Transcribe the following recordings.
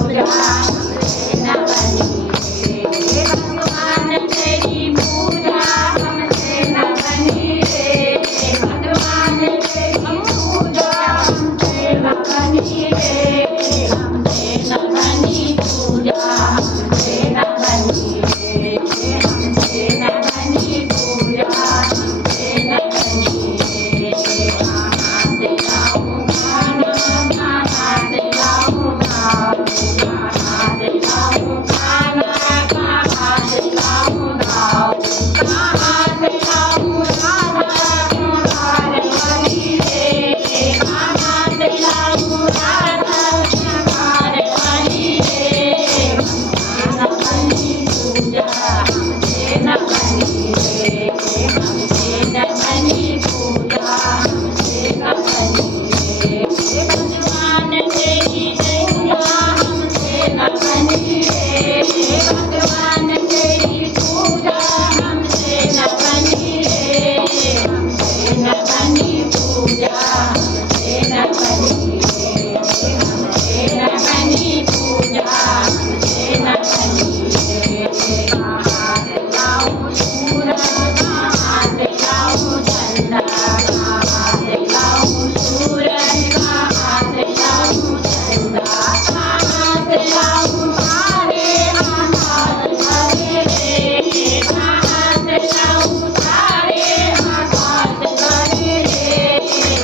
पूजा हमसे न बनी रे भगवान तेरी पूजा हमसे न बनी रे भगवान तेरी पूजा हमसे न बनी रे हमसे न बनी पूजा हमसे न बनी रे हमसे न बनी पूजा हमसे न बनी रे कहाँ से लाऊं खाना कहाँ से लाऊं दाल कहाँ से लाऊं खाना कहाँ से लाऊं दाल कहाँ से लाऊं राधा कुमार वाली रे कहाँ से लाऊं राधा कुमार वाली रे हमसे न बनी पूजा हमसे न बनी रे हमसे न बनी पूजा हमसे न बनी रे भगवान तेरी पूजा हमसे न बनी रे भगवान तेरी पूजा हमसे न बनी रे हमसे न बनी पूजा हमसे न बनी रे हमसे न बनी पूजा हमसे न बनी रे कहाँ से लाऊं सूरज कहाँ से लाऊं चंदा कहाँ से लाऊं सूरज कहाँ से लाऊं चंदा कहाँ से लाऊं तारे आकाश भरे रे कहाँ से लाऊं तारे आकाश भरे रे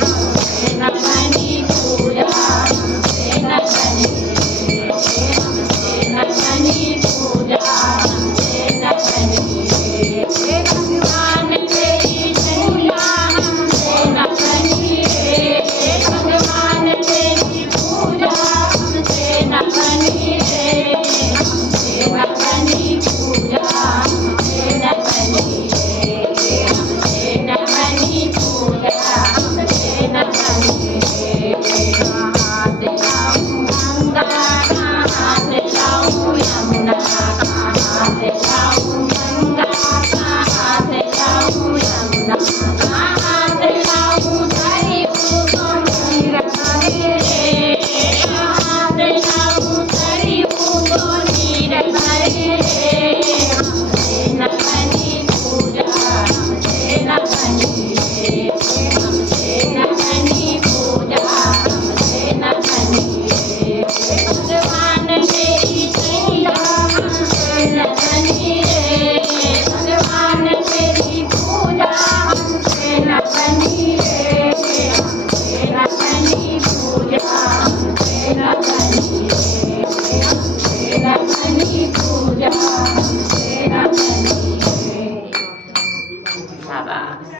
हमसे न बनी पूजा हमसे न बनी रे हमसे न बनी पूजा हमसे न बनी रे भगवान तेरी पूजा हमसे न बनी रे भगवान तेरी पूजा हमसे न बनी रे हमसे न बनी पूजा हमसे न बनी रे हमसे न बनी पूजा हमसे न बनी रे कहाँ से लाऊं गंगा कहाँ से लाऊं यमुना कहाँ से लाऊं गंगा कहाँ से लाऊं यमुना कहाँ से लाऊं सरयू गंगा रे कहाँ से लाऊं सरयू गंगा रे हमसे न बनी पूजा हमसे न बनी रे हमसे न बनी पूजा हमसे न बनी रे भगवान तेरी पूजा हमसे न बनी रे भगवान तेरी पूजा हमसे न बनी रे हमसे न बनी पूजा हमसे न बनी रे हमसे न बनी पूजा हमसे न बनी रे शाबाश।